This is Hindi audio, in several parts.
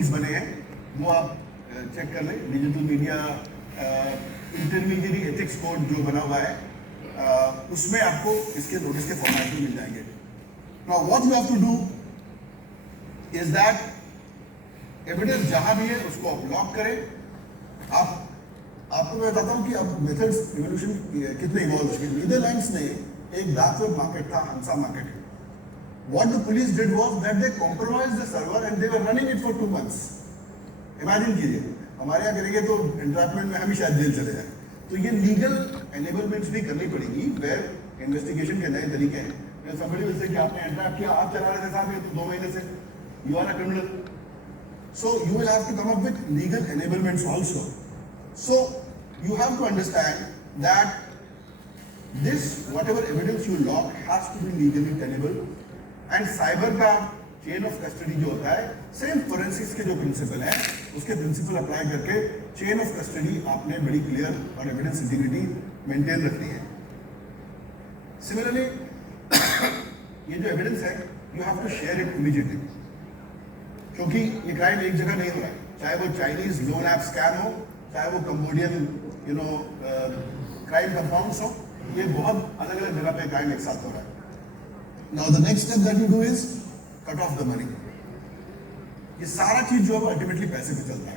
रूल्स बने हैं, वो आप चेक कर लें। Digital media intermediate ethics code जो बना हुआ है, उसमें आपको इसके नोटिस के फॉर्मेट में मिल जाएंगे। Now what you have to do is that evidence जहां भी है उसको आप लॉक करें। आपको मैं बताता हूं कि अब मेथड्स इवोल्यूशन कितने इवॉल्व हो चुके हैं। नीदरलैंड्स में एक डार्क वेब मार्केट था, हंसा market. What the police did was that they compromised the server and they were running it for 2 months. Imagine कीजिए, हमारे यहाँ करेंगे तो entrapment में हम ही शायद जेल चले जाएं। तो ये लीगल enablements भी करनी पड़ेगी, where investigation के नए तरीके हैं। Somebody will say कि आपने entrap किया, आप चला रहे थे साहब ये तो 2 महीने से, you are a criminal. So you will have to come up with legal enablements also. So you have to understand that this whatever evidence you log has to be legally tenable. And cyber का चेन ऑफ कस्टडी जो होता है, सेम फोरेंसिक्स के जो प्रिंसिपल है उसके प्रिंसिपल अप्लाई करके चेन ऑफ कस्टडी आपने बड़ी क्लियर और एविडेंस इंटीग्रिटी मेंटेन रखनी है। सिमिलरली ये जो एविडेंस है you have to share it immediately, क्योंकि ये क्राइम एक जगह नहीं हो रहा है, चाहे वो चाइनीज लोन ऐप स्कैम हो, चाहे वो कंबोडियन क्राइम कंपाउंड्स हो, ये बहुत अलग अलग जगह पे क्राइम एक साथ हो रहा है। Now the next step that you do is cut off the money. ये सारा चीज जो है वो अल्टीमेटली पैसे पे चलता है।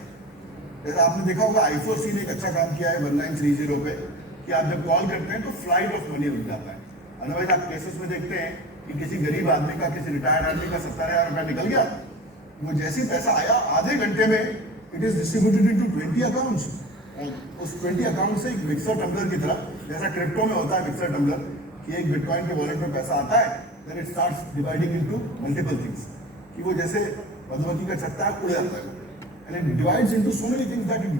जैसे आपने देखा होगा I4C ने एक अच्छा काम किया है 1930 पे, कि आप जब कॉल करते हैं तो फ्लाइट ऑफ मनी रुक जाता है। अदरवाइज आप केसेस में देखते हैं कि किसी गरीब आदमी का, किसी रिटायर्ड आदमी का 70,000 रुपया निकल गया, वो जैसे ही पैसा आया आधे घंटे में it is distributed into 20 accounts. उस 20 अकाउंट से एक मिक्सर टम्बलर की तरह, जैसा क्रिप्टो में होता है मिक्सर टम्बलर, कि एक बिटकॉइन के वॉलेट में पैसा आता है, then it starts dividing into multiple things, कि वो जैसे मधुमक्खी का छत्ता उड़ जाता है, and it divides into so many things that it